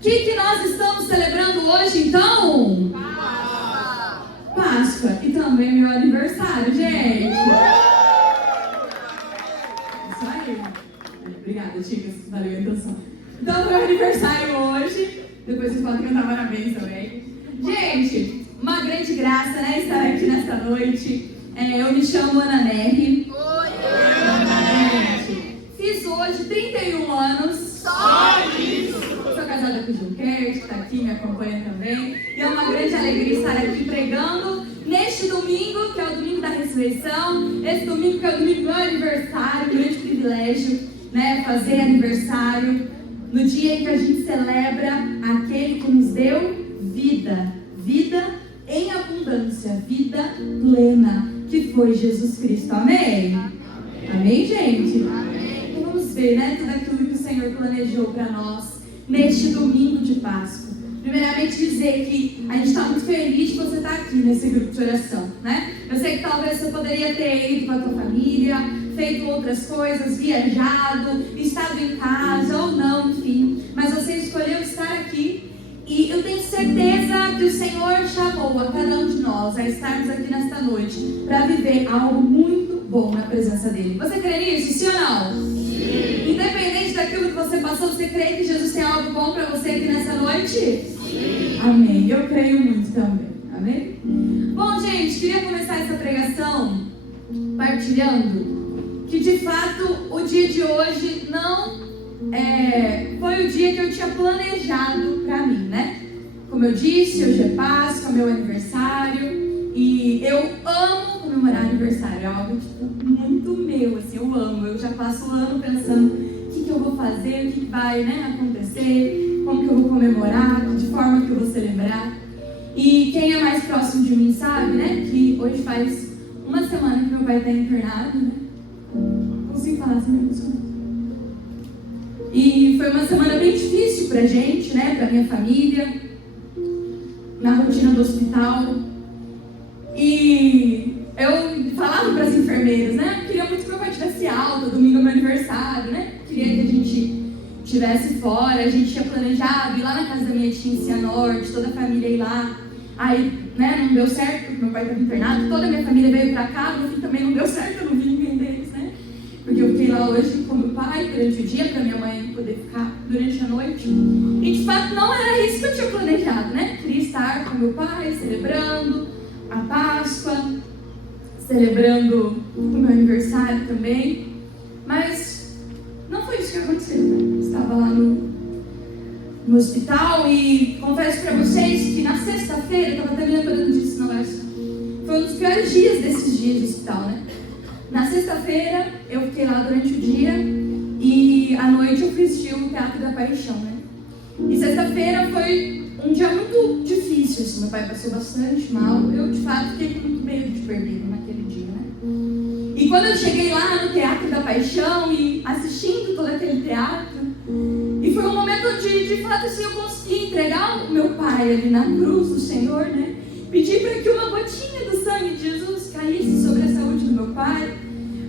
que nós estamos celebrando hoje, então? Páscoa. E também meu aniversário, gente. Isso aí. Obrigada, chicas. Valeu a intenção. Então, meu aniversário hoje. Depois vocês podem cantar parabéns também. Gente, uma grande graça, né? Estar aqui nesta noite. Eu me chamo Ana Nery. Gente, fiz hoje 31 anos. Só isso! Sou casada com o Junquer, que está aqui, me acompanha também. E é uma grande alegria estar aqui pregando neste domingo, que é o domingo da ressurreição. Esse domingo que é o domingo do meu aniversário, grande privilégio, né? Fazer aniversário no dia em que a gente celebra aquele que nos deu vida. Vida em abundância, vida plena, que foi Jesus Cristo. Amém? Amém, gente? Amém. Então vamos ver, né? Tudo aquilo que o Senhor planejou para nós neste domingo de Páscoa. Primeiramente dizer que a gente está muito feliz de você estar aqui nesse grupo de oração, né? Eu sei que talvez você poderia ter ido com a tua família, feito outras coisas, viajado, estado em casa ou não, enfim. Mas você escolheu estar aqui e eu tenho certeza que o Senhor chamou a cada um de nós a estarmos aqui nesta noite para viver algo muito bom na presença dEle. Você crê nisso, sim ou não? Sim. Independente daquilo que você passou, você crê que Jesus tem algo bom para você aqui nessa noite? Sim. Amém. Eu creio muito também. Amém? Bom, gente, queria começar essa pregação partilhando que, de fato, o dia de hoje não foi o dia que eu tinha planejado para mim, né? Como eu disse, hoje é Páscoa, meu aniversário, e eu amo comemorar aniversário, é algo muito meu, assim, eu amo. Eu já passo o ano pensando o que eu vou fazer, o que vai, né, acontecer, como que eu vou comemorar, de forma que eu vou celebrar. E quem é mais próximo de mim sabe, né, que hoje faz uma semana que meu pai está internado, né? Consigo falar assim mesmo? E foi uma semana bem difícil pra gente, né, pra minha família, na rotina do hospital. E eu falava para as enfermeiras, né, eu queria muito que meu pai tivesse alta, domingo é meu aniversário, né, queria que a gente estivesse fora, a gente tinha planejado ir lá na casa da minha tia em Cianorte, toda a família ir lá. Aí, né, não deu certo, porque meu pai estava internado, toda a minha família veio pra cá, no fim também não deu certo, eu não vi ninguém deles, né, porque eu fiquei lá hoje com meu pai durante o dia, para minha mãe poder ficar durante a noite. E de fato não era isso que eu tinha planejado, né? Queria estar com meu pai, celebrando a Páscoa, celebrando o meu aniversário também. Mas não foi isso que aconteceu, né? Estava lá no hospital e confesso para vocês que na sexta-feira, eu estava até me lembrando disso na oração, foi um dos piores dias desses dias de hospital, né? Na sexta-feira, eu fiquei lá durante o dia e à noite eu assisti o Teatro da Paixão, né? E sexta-feira foi um dia muito difícil, assim, meu pai passou bastante mal. Eu, de fato, fiquei com muito medo de perder naquele dia, né? E quando eu cheguei lá no Teatro da Paixão e assistindo todo aquele teatro, e foi um momento onde, de fato, assim, eu consegui entregar o meu pai ali na cruz do Senhor, né? Pedir para que uma gotinha do sangue de Jesus caísse sobre a saúde do meu pai,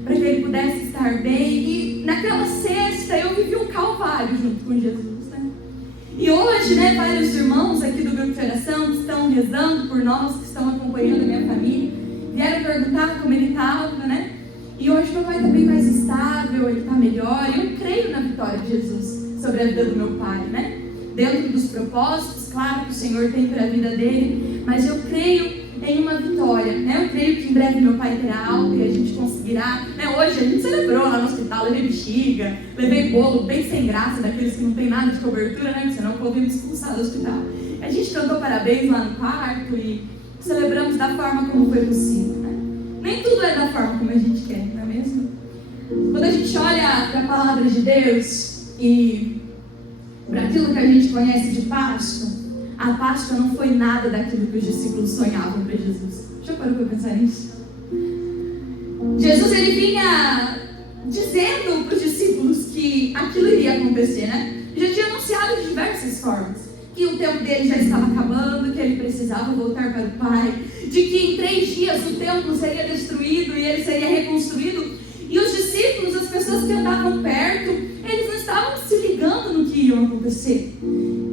para que ele pudesse estar bem. E naquela sexta eu vivi um calvário junto com Jesus, né? E hoje, né, vários irmãos aqui do grupo de oração que estão rezando por nós, que estão acompanhando a minha família, vieram perguntar como ele estava, né? E hoje meu pai está bem mais estável, ele está melhor. E eu creio na vitória de Jesus sobre a vida do meu pai, né? Dentro dos propósitos, claro que o Senhor tem para a vida dele, mas eu creio em uma vitória, né? Eu creio que em breve meu pai terá alta e a gente conseguirá, né? Hoje a gente celebrou lá no hospital, levei bexiga, levei bolo bem sem graça, daqueles que não tem nada de cobertura, né? Senão o povo ia me expulsar do hospital. A gente cantou parabéns lá no quarto e celebramos da forma como foi possível, né? Nem tudo é da forma como a gente quer, não é mesmo? Quando a gente olha para a palavra de Deus e para aquilo que a gente conhece de Páscoa, a Páscoa não foi nada daquilo que os discípulos sonhavam para Jesus. Já parou para pensar nisso? Jesus, ele vinha dizendo para os discípulos que aquilo iria acontecer, né? Já tinha anunciado de diversas formas. Que o tempo dele já estava acabando, que ele precisava voltar para o Pai, de que em 3 dias o templo seria destruído e ele seria reconstruído. E os discípulos, as pessoas que andavam perto, eles não estavam se ligando no que ia acontecer.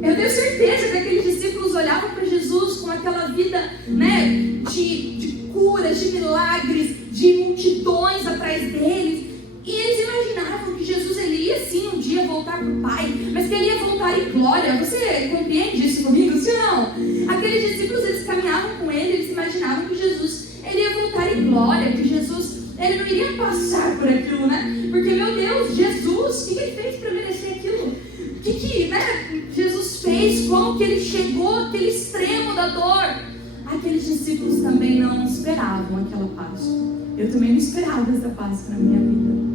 Eu tenho certeza que aqueles discípulos olhavam para Jesus com aquela vida, né, de curas, de milagres, de multidões atrás deles. E eles imaginavam que Jesus ele ia sim um dia voltar para o Pai, mas que ele ia voltar em glória. Você compreende isso comigo, sim ou não? Aqueles discípulos, eles caminhavam com ele, eles imaginavam que Jesus ele ia voltar em glória, que Jesus ele não iria passar por aquilo, né? Porque, meu Deus, Jesus, o que ele fez para merecer aquilo? O que né, Jesus fez? Como que ele chegou àquele extremo da dor? Aqueles discípulos também não esperavam aquela Páscoa. Eu também não esperava essa Páscoa na minha vida.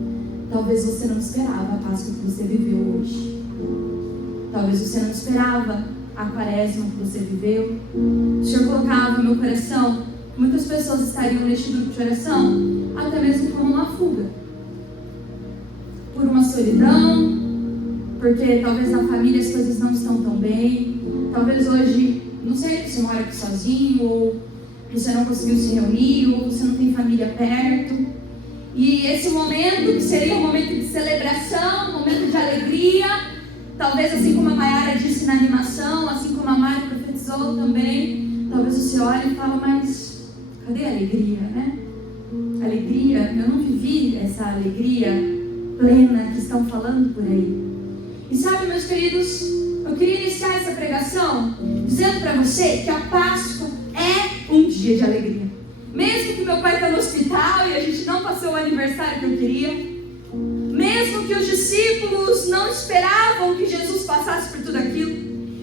Talvez você não esperava a Páscoa que você viveu hoje. Talvez você não esperava a Quaresma que você viveu. O Senhor colocava no meu coração, muitas pessoas estariam neste grupo de oração, até mesmo como uma fuga. Por uma solidão, porque talvez na família as coisas não estão tão bem. Talvez hoje, não sei, você mora aqui sozinho, ou você não conseguiu se reunir, ou você não tem família perto. E esse momento, que seria um momento de celebração, um momento de alegria, talvez assim como a Mayara disse na animação, assim como a Mari profetizou também, talvez você olhe e fala, mas cadê a alegria, né? Alegria, eu não vivi essa alegria plena que estão falando por aí. E sabe, meus queridos, eu queria iniciar essa pregação dizendo para você que a Páscoa é um dia de alegria. Mesmo que meu pai está no hospital e a gente não passou o aniversário que eu queria, mesmo que os discípulos não esperavam que Jesus passasse por tudo aquilo,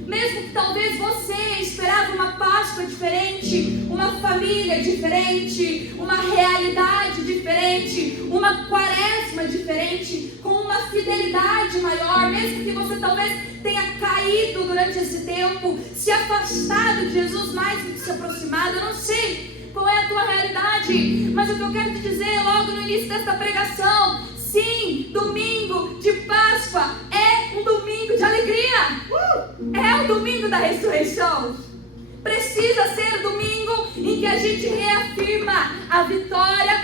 mesmo que talvez você esperava uma Páscoa diferente, uma família diferente, uma realidade diferente, uma Quaresma diferente, com uma fidelidade maior, mesmo que você talvez tenha caído durante esse tempo, se afastado de Jesus mais do que se aproximado, eu não sei qual é a tua realidade, mas o que eu quero te dizer logo no início desta pregação, sim, domingo de Páscoa é um domingo de alegria, é o domingo da ressurreição, precisa ser o domingo em que a gente reafirma a vitória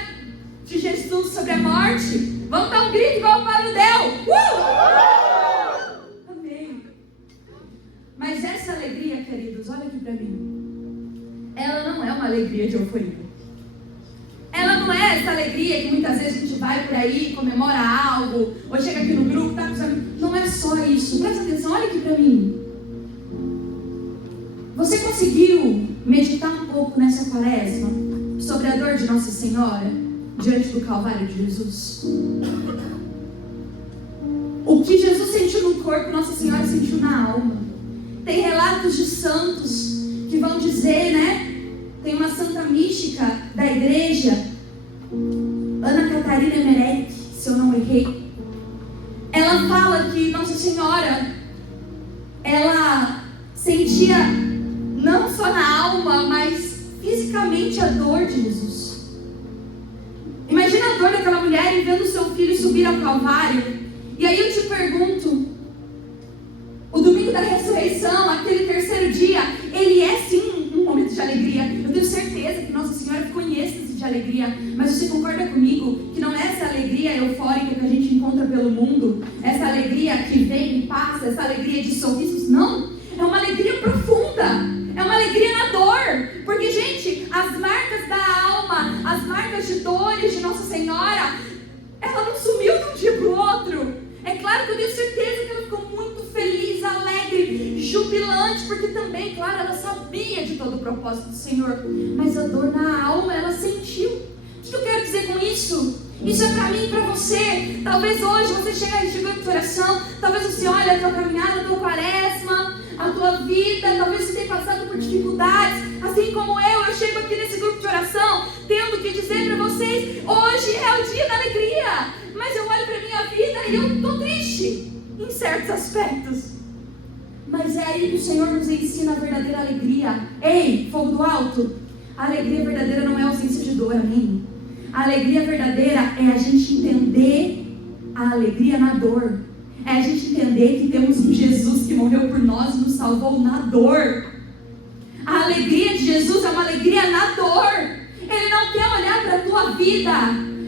de Jesus sobre a morte. Vamos dar um grito igual o Paulo deu, amém. Mas essa alegria, queridos, olha aqui para mim, ela não é uma alegria de euforia. Ela não é essa alegria que muitas vezes a gente vai por aí, comemora algo, ou chega aqui no grupo, tá com os amigos. Não é só isso. Presta atenção, olha aqui pra mim. Você conseguiu meditar um pouco nessa Quaresma sobre a dor de Nossa Senhora diante do Calvário de Jesus? O que Jesus sentiu no corpo, Nossa Senhora sentiu na alma. Tem relatos de santos que vão dizer, né? Tem uma santa mística da igreja, Ana Catarina Emerec, se eu não errei. Ela fala que Nossa Senhora, ela sentia não só na alma, mas fisicamente a dor de Jesus. Imagina a dor daquela mulher em vendo seu filho subir ao Calvário. E aí eu te pergunto, o domingo da ressurreição, aquele terceiro dia, ele é sim um momento de alegria. Eu tenho certeza que Nossa Senhora ficou em êxtase de alegria. Mas você concorda comigo que não é essa alegria eufórica que a gente encontra pelo mundo? Essa alegria que vem e passa, essa alegria de sorrisos? Não, é uma alegria profunda. É uma alegria na dor. Porque, gente, as marcas da alma, as marcas de dores de Nossa Senhora, ela não sumiu de um dia para o outro. É claro que eu tenho certeza que ela ficou muito feliz, alegre, jubilante, porque também, claro, ela sabia de todo o propósito do Senhor. Mas a dor na alma, ela sentiu. O que eu quero dizer com isso? Isso é para mim e para você. Talvez hoje você chegue a este grupo de oração, talvez você olhe a tua caminhada, a tua Quaresma, a tua vida, talvez você tenha passado por dificuldades, assim como eu chego aqui nesse grupo de oração, tendo que dizer para vocês, hoje é o dia da alegria, mas eu olho para minha vida e eu estou triste, em certos aspectos, mas é aí que o Senhor nos ensina a verdadeira alegria. Ei, fogo do alto, a alegria verdadeira não é ausência de dor, amém? A alegria verdadeira é a gente entender a alegria na dor. É a gente entender que temos um Jesus que morreu por nós e nos salvou na dor. A alegria de Jesus é uma alegria na dor. Ele não quer olhar para a tua vida.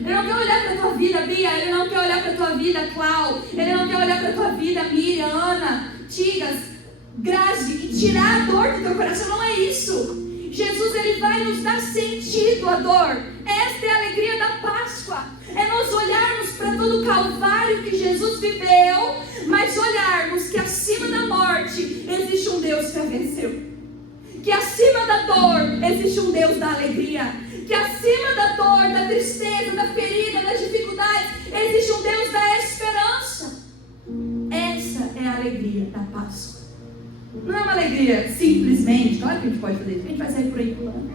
Ele não quer olhar para a tua vida, Bia. Ele não quer olhar para a tua vida, Clau. Ele não quer olhar para a tua vida, Miriam, Ana, Tigas, Grazi, e tirar a dor do teu coração, não é isso. Jesus, ele vai nos dar sentido à dor. Esta é a alegria da Páscoa. É nós olharmos para todo o calvário que Jesus viveu, mas olharmos que acima da morte existe um Deus que a venceu. Que acima da dor existe um Deus da alegria. Que acima da dor, da tristeza, da ferida, das dificuldades, existe um Deus da esperança. Essa é a alegria da Páscoa. Não é uma alegria simplesmente, claro que a gente pode fazer isso, a gente vai sair por aí pulando.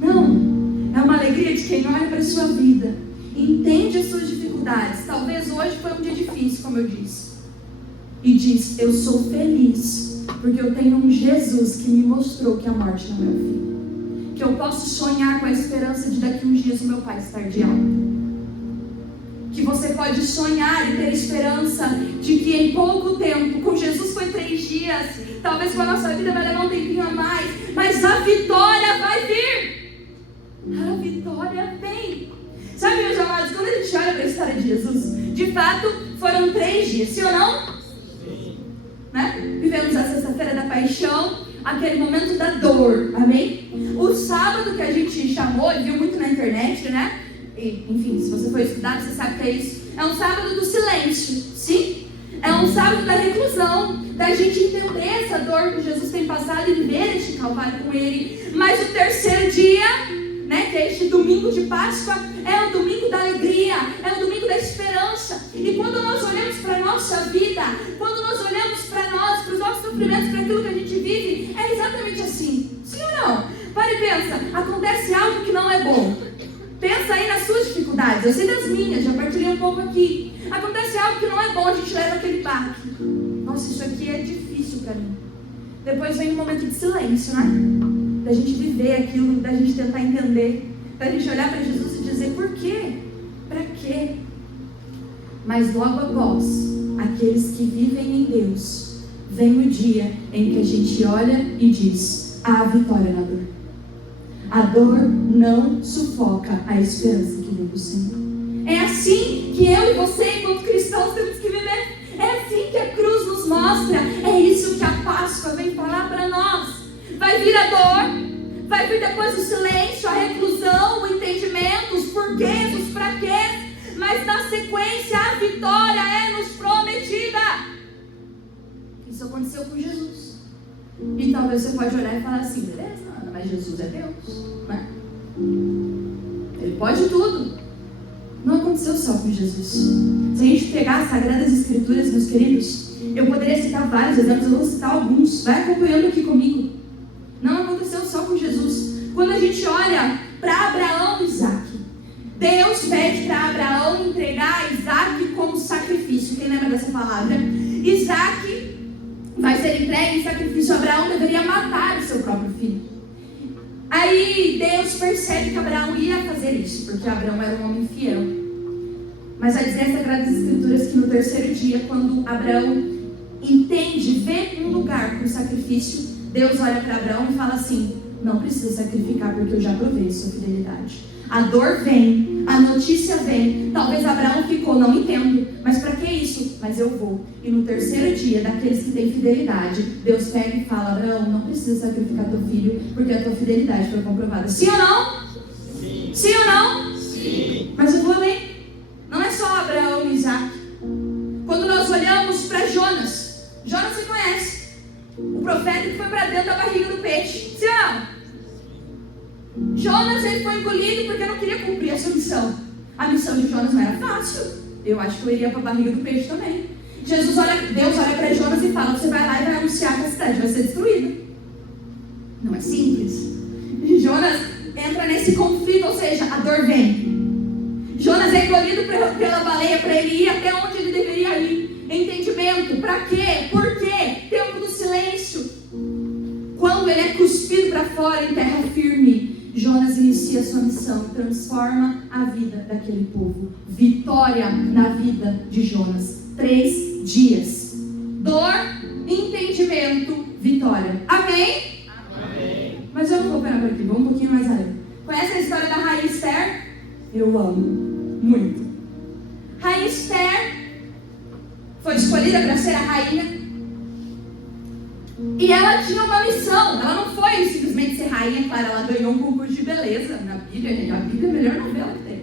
Não, é uma alegria de quem olha para a sua vida, entende as suas dificuldades. Talvez hoje foi um dia difícil, como eu disse, e diz: eu sou feliz, porque eu tenho um Jesus que me mostrou que a morte não é o fim. Que eu posso sonhar com a esperança de daqui uns dias o meu pai estar de alta. Que você pode sonhar e ter esperança de que em pouco tempo, com Jesus foi 3 dias, talvez com a nossa vida vai levar um tempinho a mais, mas a vitória vai vir. A vitória vem. Sabe, meus amados, quando a gente olha para a história de Jesus, de fato foram 3 dias, sim ou não? Sim. Né? Vivemos a sexta-feira da paixão, aquele momento da dor, amém? O sábado que a gente chamou e viu muito na internet, né? E, enfim, se você for estudar, você sabe que é isso. É um sábado do silêncio, sim? É um sábado da reclusão, da gente entender essa dor que Jesus tem passado e viver este calvário com Ele. Mas o terceiro dia, né, que é este domingo de Páscoa, é o domingo da alegria, é o domingo da esperança. E quando nós olhamos para a nossa vida, quando nós olhamos para nós, para os nossos sofrimentos, para aquilo que a gente vive, é exatamente assim. Sim ou não? Para e pensa, acontece algo que não é bom. Pensa aí nas suas dificuldades, eu sei das minhas, já partilhei um pouco aqui. Acontece algo que não é bom, a gente leva aquele baque. Nossa, isso aqui é difícil para mim. Depois vem um momento de silêncio, né? Da gente viver aquilo, da gente tentar entender, da gente olhar para Jesus e dizer: por quê? Para quê? Mas logo após, aqueles que vivem em Deus, vem o dia em que a gente olha e diz: há vitória na dor. A dor não sufoca a esperança que vem do Senhor. É assim que eu e você, enquanto cristãos, temos que viver. É assim que a cruz nos mostra. É isso que a Páscoa vem falar para nós. Vai vir a dor, vai vir depois o silêncio, a reclusão, o entendimento, os porquês, os fraquês. Mas na sequência, a vitória é nos prometida. Isso aconteceu com Jesus. E talvez você pode olhar e falar assim: beleza, Ana, mas Jesus é Deus, né? Ele pode tudo. Não aconteceu só com Jesus. Se a gente pegar as Sagradas Escrituras, meus queridos, eu poderia citar vários exemplos, eu vou citar alguns. Vai acompanhando aqui comigo. Não aconteceu só com Jesus. Quando a gente olha para Abraão e Isaac, Deus pede para Abraão entregar Isaac como sacrifício. Quem lembra dessa palavra? Isaac vai ser entregue em sacrifício. Abraão deveria matar o seu próprio filho. Aí Deus percebe que Abraão ia fazer isso, porque Abraão era um homem fiel. Mas vai dizer as Sagradas Escrituras que no terceiro dia, quando Abraão entende, vê um lugar para o sacrifício, Deus olha para Abraão e fala assim: não precisa sacrificar, porque eu já provei sua fidelidade. A dor vem, a notícia vem. Talvez Abraão ficou: não entendo, mas para que isso? Mas eu vou. E no terceiro dia, daqueles que têm fidelidade, Deus pega e fala: Abraão, não precisa sacrificar teu filho, porque a tua fidelidade foi comprovada. Sim ou não? Sim. Sim ou não? Sim. Mas eu vou além. Não é só Abraão e Isaac. Quando nós olhamos para Jonas, Jonas você conhece, o profeta que foi para dentro da barriga do peixe. Sim ou não? Jonas, ele foi engolido porque não queria cumprir a sua missão. A missão de Jonas não era fácil. Eu acho que eu iria para a barriga do peixe também. Deus olha para Jonas e fala: você vai lá e vai anunciar que a cidade vai ser destruída. Não é simples. Jonas entra nesse conflito, ou seja, a dor vem. Jonas é engolido pela baleia para ele ir até onde ele deveria ir. Entendimento, para quê? Por quê? Tempo do silêncio. Quando ele é cuspido para fora em terra firme, Jonas inicia sua missão, transforma a vida daquele povo. Vitória na vida de Jonas. 3 dias. Dor, entendimento, vitória. Amém? Amém. Mas eu não vou parar por aqui, vamos um pouquinho mais além. Conhece a história da Rainha Esther? Eu amo muito. Rainha Esther foi escolhida para ser a rainha. E ela tinha uma missão. Ela não foi simplesmente ser rainha, claro, ela ganhou um concurso de beleza na Bíblia. A Bíblia é a melhor novela que tem.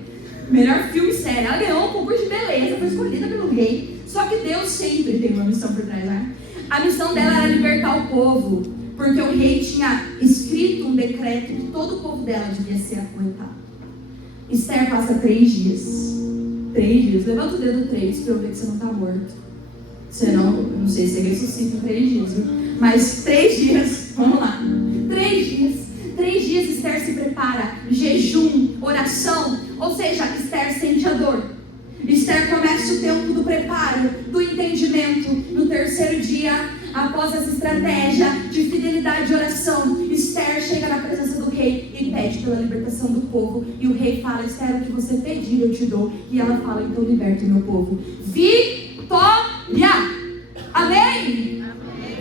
Melhor filme sério. Ela ganhou um concurso de beleza, foi escolhida pelo rei. Só que Deus sempre tem uma missão por trás, né? A missão dela era libertar o povo, porque o rei tinha escrito um decreto que todo o povo dela devia ser acorrentado. Esther passa 3 dias. 3 dias. Levanta o dedo 3 para eu ver que você não está morto. Senão, não sei se você ressuscita em 3 dias, viu? Mas 3 dias, vamos lá. 3 dias. 3 dias Esther se prepara, jejum, oração. Ou seja, Esther sente a dor. Esther começa o tempo do preparo, do entendimento. No 3º dia, após essa estratégia de fidelidade e oração, Esther chega na presença do rei e pede pela libertação do povo. E o rei fala: Esther, o que você pedir eu te dou. E ela fala: então liberta o meu povo. Vitória! Amém? Amém?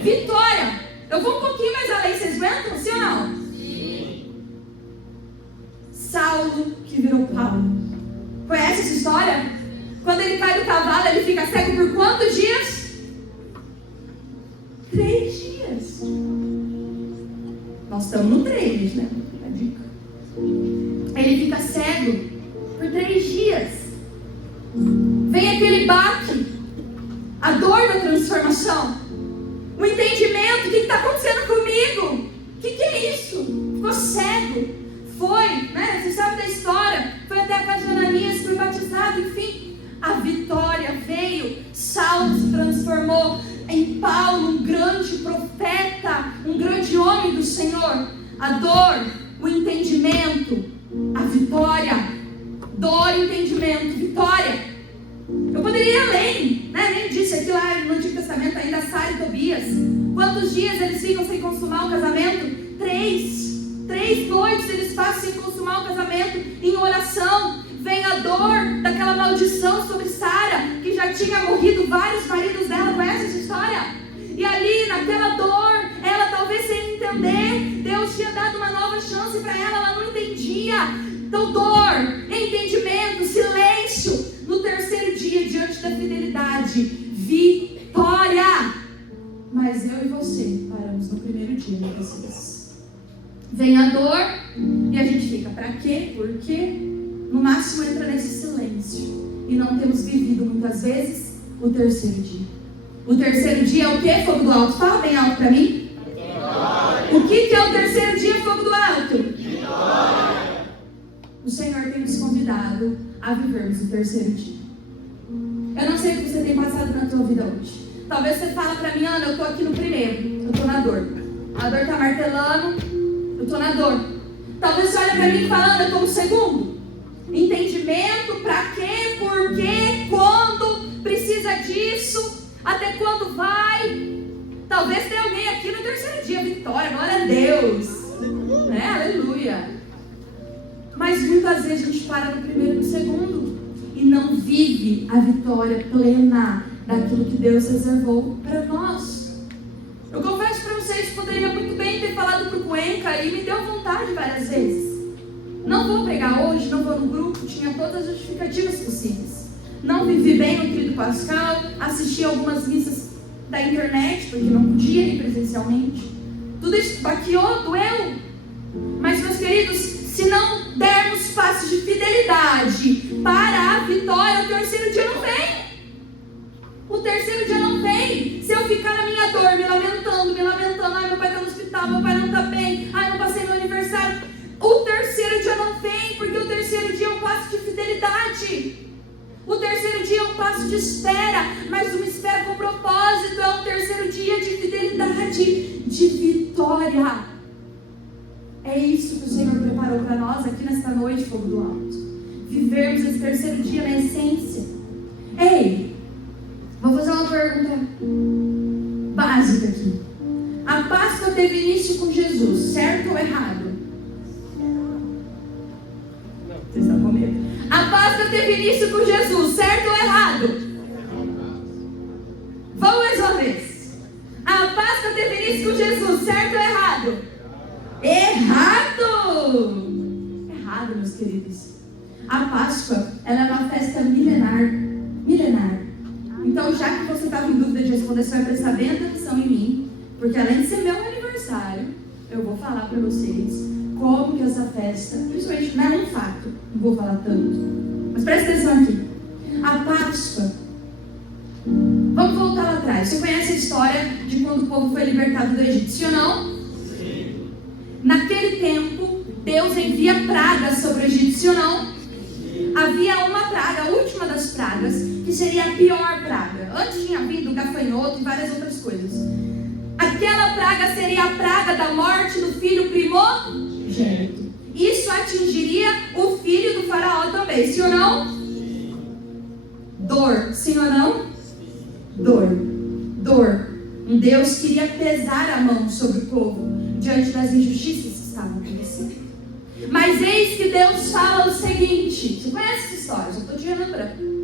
Vitória! Eu vou um pouquinho mais além, vocês aguentam? Sim ou não? Sim. Saulo que virou Paulo. Conhece essa história? Quando ele cai do cavalo, ele fica cego por quantos dias? 3 dias. Nós estamos no 3, né? A dica. Ele fica cego por 3 dias. Vem aquele baque, a dor da transformação, o entendimento: o que está acontecendo comigo? O que é isso? Ficou cego. Foi, né? Você sabe da história. Foi até a casa de Ananias, foi batizado, enfim. A vitória veio. Saulo se transformou em Paulo, um grande profeta, um grande homem do Senhor. A dor, o entendimento, a vitória. Dor, entendimento, vitória. Eu poderia ir além, né? Nem disse aqui lá no Antigo Testamento ainda Sara e Tobias. Quantos dias eles ficam sem consumar o casamento? 3 noites eles passam sem consumar o casamento em oração. Vem a dor daquela maldição sobre Sara, que já tinha morrido vários maridos dela. Conhece essa história? E ali, naquela dor, ela talvez sem entender, Deus tinha dado uma nova chance para ela não entendia. Então, dor, entendimento, silêncio. No 3º dia, diante da fidelidade, vitória. Mas eu e você paramos no 1º dia, né, vocês? Vem a dor e a gente fica: pra quê? Por quê? No máximo entra nesse silêncio. E não temos vivido muitas vezes o 3º dia. O 3º dia é o quê? Fogo do alto. Fala bem alto pra mim. Vitória. O que é o 3º dia, fogo do alto? Vitória. O Senhor tem nos convidado a vivermos o 3º dia. Eu não sei o que você tem passado na tua vida hoje. Talvez você fale pra mim: Ana, eu tô aqui no 1º, eu tô na dor. A dor tá martelando, eu tô na dor. Talvez você olhe pra mim e fale: Ana, eu tô no 2º. Entendimento, pra quê, por quê, quando, precisa disso, até quando vai. Talvez tenha alguém aqui no 3º dia, vitória, glória a Deus, né? Aleluia. Mas muitas vezes a gente para no 1º e no 2º e não vive a vitória plena daquilo que Deus reservou para nós. Eu confesso para vocês, poderia muito bem ter falado para o Cuenca e me deu vontade várias vezes. Não vou pregar hoje, não vou no grupo, tinha todas as justificativas possíveis. Não vivi bem no Tríduo Pascal, assisti algumas missas da internet, porque não podia ir presencialmente. Tudo isso baqueou, doeu. Mas, meus queridos, se não dermos passos de fidelidade para a vitória, o 3º dia não vem. O 3º dia não vem. Se eu ficar na minha dor, me lamentando, ai, meu pai está no hospital, meu pai não está bem, ai, não passei meu aniversário. O 3º dia não vem, porque o 3º dia é um passo de fidelidade. O 3º dia é um passo de espera, mas uma espera com propósito. É um 3º dia de fidelidade, de vitória. É isso que o Senhor preparou para nós aqui nesta noite, fogo do alto. Vivermos esse 3º dia na essência. Ei, vou fazer uma pergunta básica aqui. A Páscoa teve início com Jesus, certo ou errado? Vocês estão com medo? A Páscoa teve início com Jesus, certo ou errado? Vamos mais uma vez. A Páscoa teve início com Jesus, certo ou errado? Errado! Errado, meus queridos. A Páscoa, ela é uma festa milenar. Milenar. Então, já que você estava em dúvida de responder, você vai prestar bem atenção em mim, Porque além de ser meu aniversário, eu vou falar para vocês como que essa festa, principalmente não é um fato, não vou falar tanto, mas presta atenção aqui. A Páscoa, vamos voltar lá atrás. Você conhece a história de quando o povo foi libertado do Egito, sim ou não? Sim. Naquele tempo, Deus envia pragas sobre o Egito, sim ou não? Havia uma praga, a última das pragas, que seria a pior praga. Antes tinha havido o gafanhoto e várias outras coisas. Aquela praga seria a praga da morte do filho primogênito. Isso atingiria o filho do faraó também, sim ou não? Dor, sim ou não? Dor. Deus queria pesar a mão sobre o povo diante das injustiças que estavam acontecendo. Mas eis que Deus fala o seguinte, você conhece essa história, já estou te relembrando.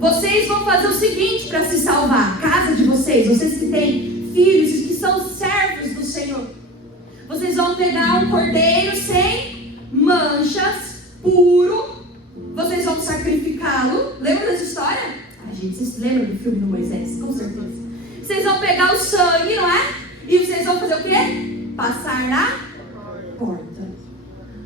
Vocês vão fazer o seguinte para se salvar, a casa de vocês que têm filhos e que são servos do Senhor. Vocês vão pegar um cordeiro sem manchas, puro, vocês vão sacrificá-lo. Lembra dessa história? Gente, vocês lembram do filme do Moisés? Com certeza. Vocês vão pegar o sangue, não é? E vocês vão fazer o quê? Passar na porta.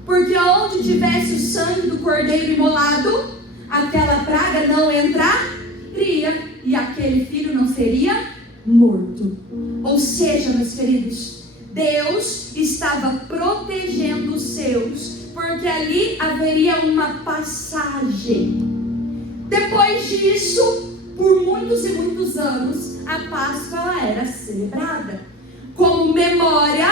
Porque onde tivesse o sangue do cordeiro imolado, aquela praga não entraria e aquele filho não seria morto. Ou seja, meus queridos, Deus estava protegendo os seus, porque ali haveria uma passagem. Depois disso, por muitos e muitos anos, a Páscoa ela era celebrada como memória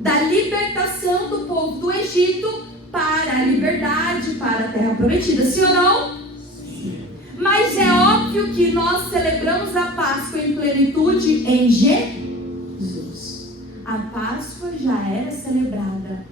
da libertação do povo do Egito para a liberdade, para a terra prometida, sim ou não? Sim. Mas é óbvio que nós celebramos a Páscoa em plenitude em Jesus. A Páscoa já era celebrada,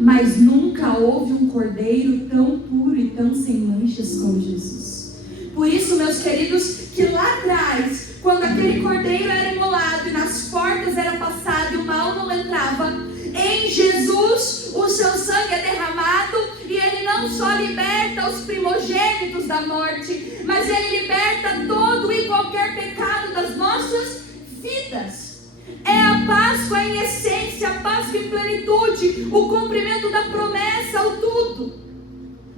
mas nunca houve um cordeiro tão puro e tão sem manchas como Jesus. Por isso, meus queridos, que lá atrás, quando aquele cordeiro era imolado e nas portas era passado e o mal não entrava, em Jesus o seu sangue é derramado e ele não só liberta os primogênitos da morte, mas ele liberta todo e qualquer pecado das nossas vidas. É a Páscoa em essência, a Páscoa em plenitude, o cumprimento da promessa, o tudo.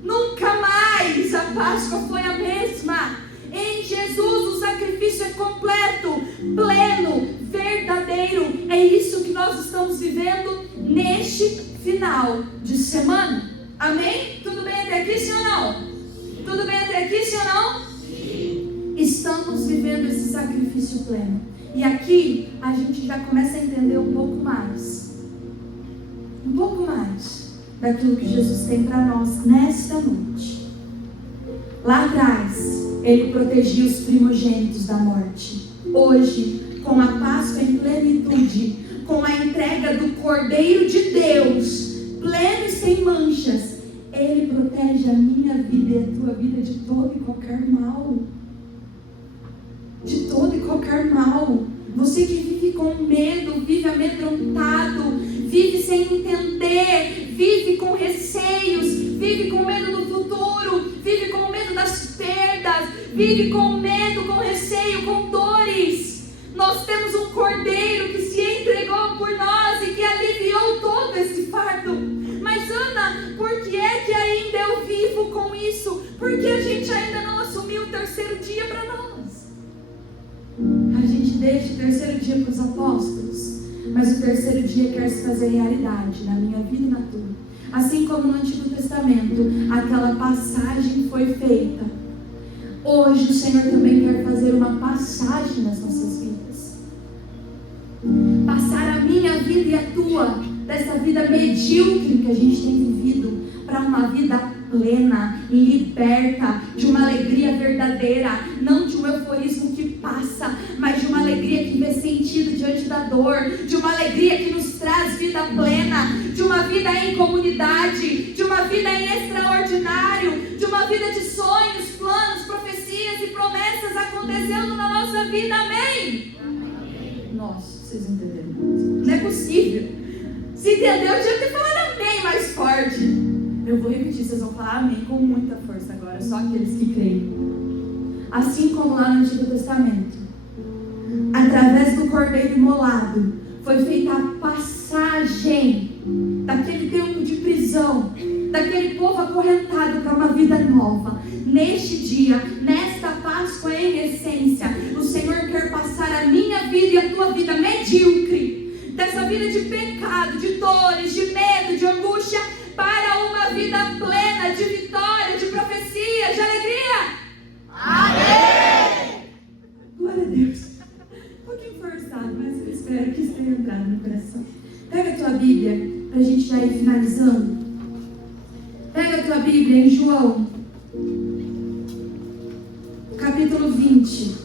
Nunca mais a Páscoa foi a mesma. Em Jesus o sacrifício é completo, pleno, verdadeiro. É isso que nós estamos vivendo neste final de semana. Amém? Tudo bem até aqui, sim ou não? Tudo bem até aqui, sim ou não? Sim. Estamos vivendo esse sacrifício pleno. E aqui a gente já começa a entender um pouco mais daquilo que Jesus tem para nós nesta noite. Lá atrás, ele protegia os primogênitos da morte. Hoje, com a Páscoa em plenitude, com a entrega do Cordeiro de Deus, pleno e sem manchas, ele protege a minha vida e a tua vida de todo e qualquer mal. De todo e qualquer mal. Você que vive com medo, vive amedrontado, vive sem entender, vive com receios, vive com medo do futuro, vive com medo das perdas, vive com medo, com receio, com dores. Nós temos um Cordeiro que se entregou por nós e que aliviou todo esse fardo. Mas Ana, por que é que ainda eu vivo com isso? Porque a gente ainda não assumiu o terceiro dia para nós. A gente deixa o terceiro dia para os apóstolos, mas o terceiro dia quer se fazer realidade na minha vida e na tua. Assim como no Antigo Testamento, aquela passagem foi feita. Hoje o Senhor também quer fazer uma passagem nas nossas vidas. Passar a minha vida e a tua, dessa vida medíocre que a gente tem vivido, para uma vida plena, liberta, de uma alegria verdadeira, não de um euforismo que passa, mas de uma alegria que vê sentido diante da dor, de uma alegria que nos traz vida plena, de uma vida em comunidade, de uma vida em extraordinário, de uma vida de sonhos, planos, profecias e promessas acontecendo na nossa vida. Amém? Nossa, vocês entenderam? Não é possível. Se entendeu, eu tinha que falar amém mais forte. Eu vou repetir, vocês vão falar amém com muita força agora, só aqueles que creem. Assim como lá no Antigo Testamento, através do Cordeiro cordeiro imolado, foi feita a passagem daquele tempo de prisão, daquele povo acorrentado para uma vida nova. Neste dia, nesta Páscoa em essência, o Senhor quer passar a minha vida e a tua vida medíocre, dessa vida de pecado, de dores, de medo, de angústia, para uma vida plena de vitória, de profecia, de alegria. Amém! Glória a Deus. Um pouquinho forçado, mas eu espero que isso tenha entrado no coração. Pega a tua Bíblia, para a gente já ir finalizando. Pega a tua Bíblia em João, capítulo 20.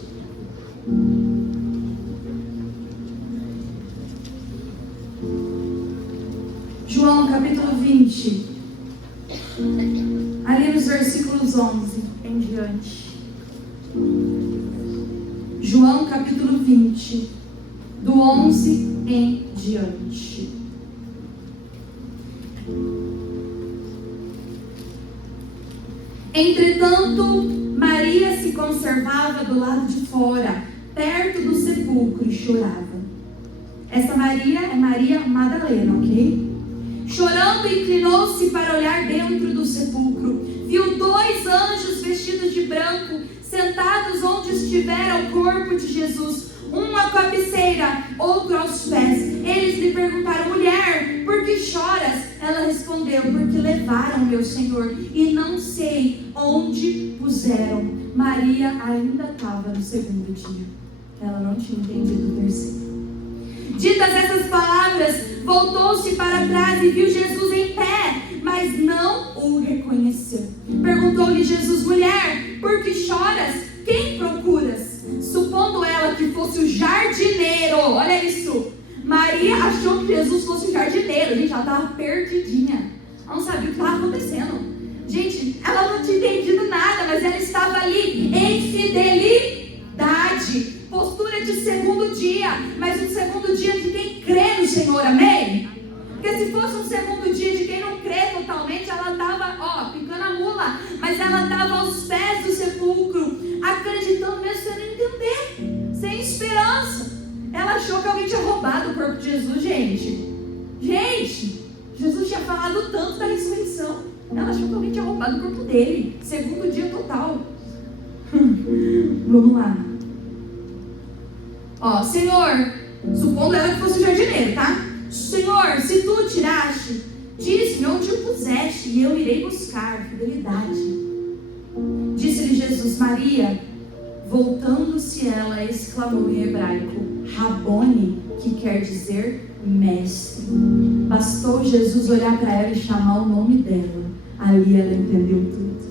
João, capítulo 20. Ali nos versículos 11 em diante. João, capítulo 20. Do 11 em diante. Entretanto, Maria se conservava do lado de fora, perto do sepulcro, e chorava. Essa Maria é Maria Madalena, ok? Chorando, inclinou-se para olhar dentro do sepulcro. Viu 2 anjos vestidos de branco, sentados onde estivera o corpo de Jesus, um à cabeceira, outro aos pés. Eles lhe perguntaram: mulher, por que choras? Ela respondeu: porque levaram meu Senhor e não sei onde puseram. Maria ainda estava no segundo dia. Ela não tinha entendido o terceiro. Ditas essas palavras, voltou-se para trás e viu Jesus em pé, mas não o reconheceu. Perguntou-lhe Jesus: mulher, por que choras? Quem procuras? Supondo ela que fosse o jardineiro, olha isso. Maria achou que Jesus fosse o jardineiro. Gente, ela estava perdidinha. Ela não sabia o que estava acontecendo. Gente, ela não tinha entendido nada, mas ela estava ali em fidelidade. Postura de segundo dia, mas um segundo dia de quem crê no Senhor, amém? Porque se fosse um segundo dia de quem não crê totalmente, ela estava, picando a mula, mas ela estava aos pés do sepulcro, acreditando mesmo sem entender, sem esperança. Ela achou que alguém tinha roubado o corpo de Jesus, gente. Jesus tinha falado tanto da ressurreição. Ela achou que alguém tinha roubado o corpo dele, segundo dia total. Vamos lá. Senhor, supondo ela que fosse o jardineiro, tá? Senhor, se tu o tiraste, diz-me onde o puseste e eu irei buscar. Fidelidade. Disse-lhe Jesus: Maria. Voltando-se ela, exclamou em hebraico: Rabone, que quer dizer mestre. Bastou Jesus olhar para ela e chamar o nome dela. Ali ela entendeu tudo.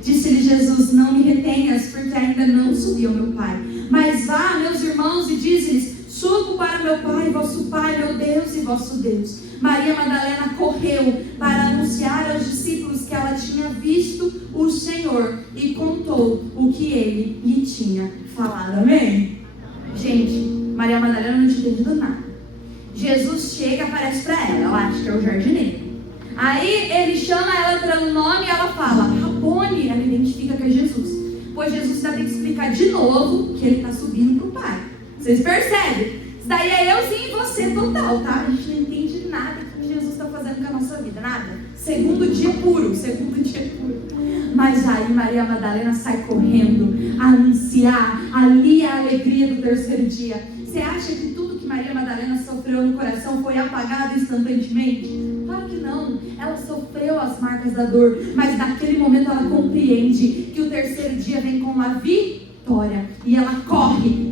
Disse-lhe Jesus: não me retenhas, porque ainda não subiu meu Pai. Mas vá, meus irmãos, e dize-lhes: subo para meu Pai, vosso Pai, meu Deus e vosso Deus. Maria Madalena correu para anunciar aos discípulos que ela tinha visto o Senhor e contou o que ele lhe tinha falado. Amém? Gente, Maria Madalena não tinha entendido nada. Jesus chega e aparece para ela. Ela acha que é o jardineiro. Aí ele chama ela pelo nome e ela fala: Rabone. Ela identifica que é Jesus. Pois Jesus ainda tem que explicar de novo que ele está subindo para o Pai. Vocês percebem? Isso daí é eu sim e você total, tá? A gente não entende nada que Jesus está fazendo com a nossa vida, nada. Segundo dia puro. Mas aí Maria Madalena sai correndo a anunciar ali a alegria do terceiro dia. Você acha que tudo que Maria Madalena sofreu no coração foi apagado instantaneamente? Claro que não. Ela sofreu as marcas da dor, mas naquele momento ela compreende que o terceiro dia vem com a vitória. E ela corre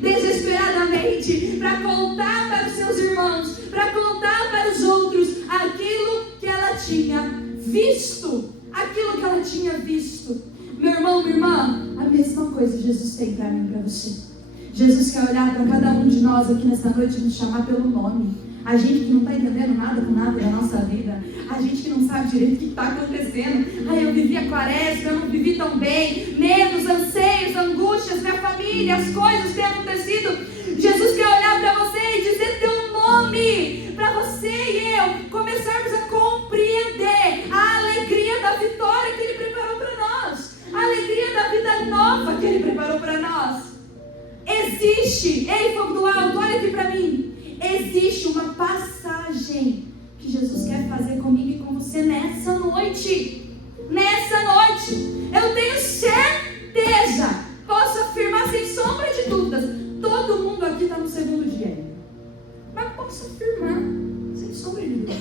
desesperadamente para contar para os seus irmãos, para contar para os outros aquilo que ela tinha visto. Meu irmão, minha irmã, a mesma coisa Jesus tem para mim e para você. Jesus quer olhar para cada um de nós aqui nessa noite e nos chamar pelo nome. A gente que não está entendendo nada com nada da nossa vida. A gente que não sabe direito o que está acontecendo. Eu vivi a quaresma, eu não vivi tão bem. Medos, anseios, angústias, minha família, as coisas que têm acontecido. Jesus quer olhar para você e dizer teu nome. Para você e eu começarmos a compreender a alegria da vitória que Ele preparou para nós. A alegria da vida nova que Ele preparou para nós. existe, ei, fogo do alto, olha aqui para mim, existe uma passagem que Jesus quer fazer comigo e com você nessa noite. Nessa noite, eu tenho certeza, posso afirmar sem sombra de dúvidas, todo mundo aqui está no segundo dia. Mas posso afirmar, sem sombra de dúvidas,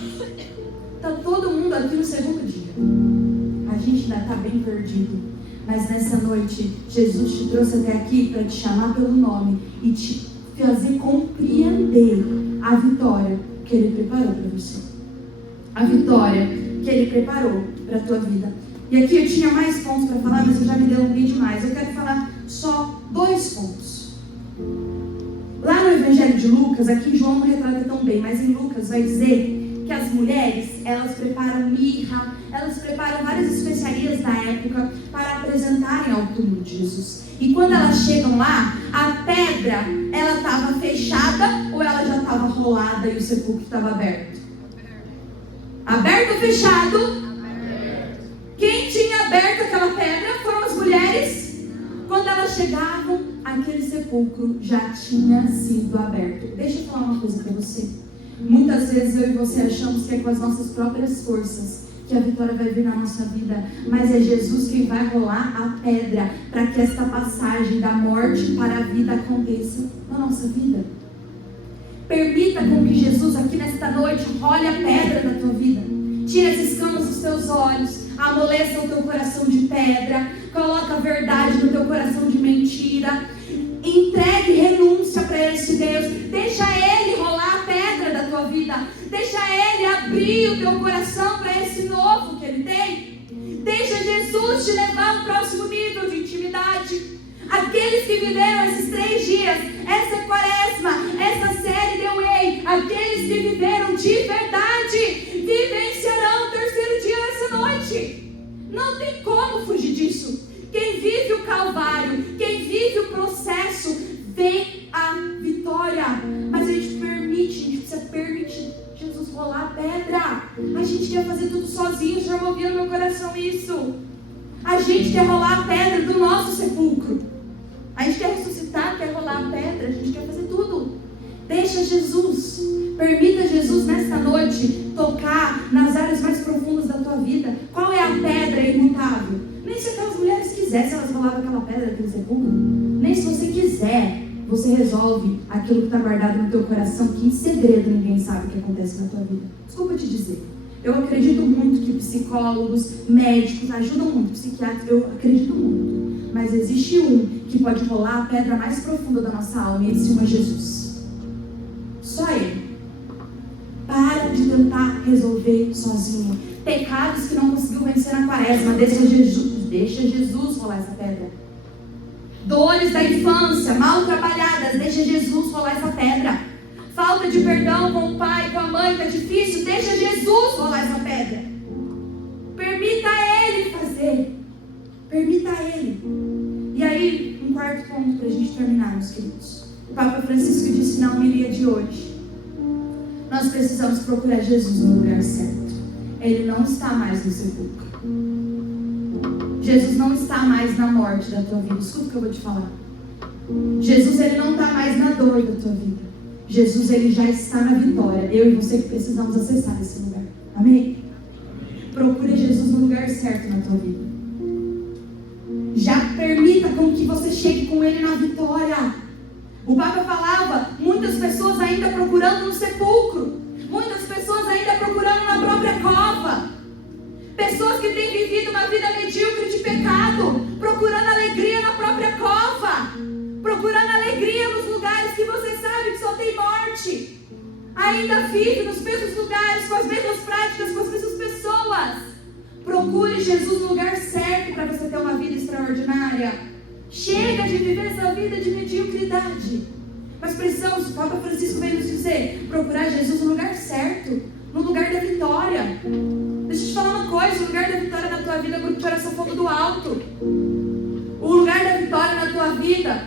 está todo mundo aqui no segundo dia. A gente ainda está bem perdido, mas nessa noite, Jesus te trouxe até aqui para te chamar pelo nome e te fazer compreender a vitória que Ele preparou para você. A vitória que Ele preparou para a tua vida. E aqui eu tinha mais pontos para falar, mas eu já me delonguei demais. Eu quero falar só 2 pontos. Lá no Evangelho de Lucas, aqui em João não retrata tão bem, mas em Lucas vai dizer que as mulheres, elas preparam mirra, elas preparam várias especiarias da época para apresentarem ao túmulo de Jesus. E quando elas chegam lá, a pedra, ela estava fechada ou ela já estava rolada e o sepulcro estava aberto? Aberto ou fechado? Aberto. Quem tinha aberto aquela pedra foram as mulheres. Quando elas chegavam, aquele sepulcro já tinha sido aberto. Deixa eu falar uma coisa para você. Muitas vezes eu e você achamos que é com as nossas próprias forças que a vitória vai vir na nossa vida, mas é Jesus quem vai rolar a pedra para que esta passagem da morte para a vida aconteça na nossa vida. Permita com que Jesus aqui nesta noite role a pedra da tua vida. Tire as escamas dos teus olhos, amoleça o teu coração de pedra, coloca a verdade no teu coração de mentira, entregue renúncia para esse Deus, deixa Ele rolar a pedra da tua vida, deixa Ele abrir o teu coração para esse novo que Ele tem, deixa Jesus te levar ao próximo nível de intimidade. Aqueles que viveram esses 3 dias, essa quaresma, essa série The Way, aqueles que viveram de verdade, vivenciarão o 3º dia nessa noite. Não tem como fugir disso. Quem vive o Calvário, quem vive o processo, vê a vitória. Mas a gente precisa permitir Jesus rolar a pedra. A gente quer fazer tudo sozinho, já ouviu no meu coração isso. A gente quer rolar a pedra do nosso sepulcro. A gente quer ressuscitar, quer rolar a pedra, a gente quer fazer tudo. Deixa Jesus, permita Jesus nesta noite tocar nas áreas mais profundas da tua vida. Qual é a pedra imutável? Nem se aquelas mulheres quisessem, elas rolavam aquela pedra daquele sepulcro. Nem se você quiser, você resolve aquilo que está guardado no teu coração, que em segredo ninguém sabe o que acontece na tua vida. Desculpa te dizer, eu acredito muito que psicólogos, médicos ajudam muito, psiquiatras, eu acredito muito. Mas existe um que pode rolar a pedra mais profunda da nossa alma, e ele se chama Jesus. Só Ele. Para de tentar resolver sozinho. Pecados que não conseguiu vencer na quaresma, deixa Jesus rolar essa pedra. Dores da infância, mal trabalhadas, deixa Jesus rolar essa pedra. Falta de perdão com o pai, com a mãe, está difícil, deixa Jesus rolar essa pedra. Permita Ele fazer. Permita Ele. E aí, um 4º ponto para a gente terminar, meus queridos. O Papa Francisco disse na homilia de hoje: nós precisamos procurar Jesus no lugar certo. Ele não está mais no sepulcro. Jesus não está mais na morte da tua vida. Escuta o que eu vou te falar. Jesus, Ele não está mais na dor da tua vida. Jesus, Ele já está na vitória. Eu e você que precisamos acessar esse lugar. Amém? Procure Jesus no lugar certo na tua vida. Já permita com que você chegue com Ele na vitória. O Papa falava, muitas pessoas ainda procurando no sepulcro, muitas pessoas ainda procurando na própria cova, pessoas que têm vivido uma vida medíocre de pecado, procurando alegria na própria cova, procurando alegria nos lugares que você sabe que só tem morte, ainda vive nos mesmos lugares, com as mesmas práticas, com as mesmas pessoas. Procure Jesus no lugar certo para você ter uma vida extraordinária. Chega de viver essa vida de mediocridade. Mas precisamos, o Papa Francisco veio nos dizer, procurar Jesus no lugar certo, no lugar da vitória. Deixa eu te falar uma coisa, o lugar da vitória na tua vida é o grupo de oração Fogo do Alto. O lugar da vitória na tua vida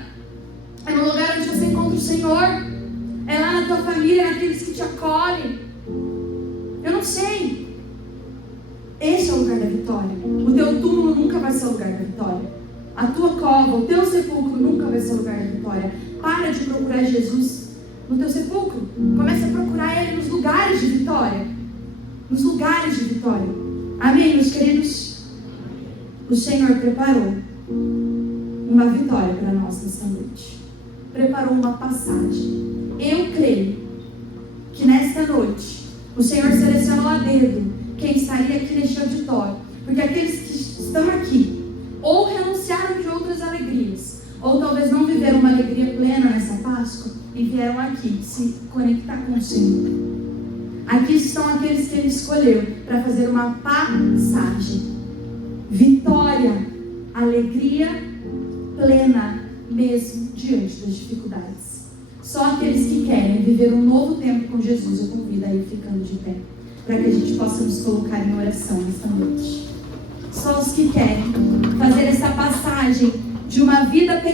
é no lugar onde você encontra o Senhor. É lá na tua família, naqueles que te acolhem. Eu não sei. Esse é o lugar da vitória. O teu túmulo nunca vai ser o lugar da vitória. a tua cova, o teu sepulcro nunca vai ser lugar de vitória. Para de procurar Jesus no teu sepulcro. Comece a procurar Ele nos lugares de vitória. Nos lugares de vitória. Amém, meus queridos? O Senhor preparou uma vitória para nós nesta noite. Preparou uma passagem. Eu creio que nesta noite o Senhor selecionou a dedo quem estaria aqui neste auditório. Porque aqueles que estão aqui ou renunciaram de outras alegrias, ou talvez não viveram uma alegria plena nessa Páscoa e vieram aqui se conectar com o Senhor. Aqui estão aqueles que Ele escolheu para fazer uma passagem. Vitória, alegria plena, mesmo diante das dificuldades. Só aqueles que querem viver um novo tempo com Jesus, eu convido a ir ficando de pé, para que a gente possa nos colocar em oração nesta noite. Só os que querem fazer essa passagem de uma vida pequena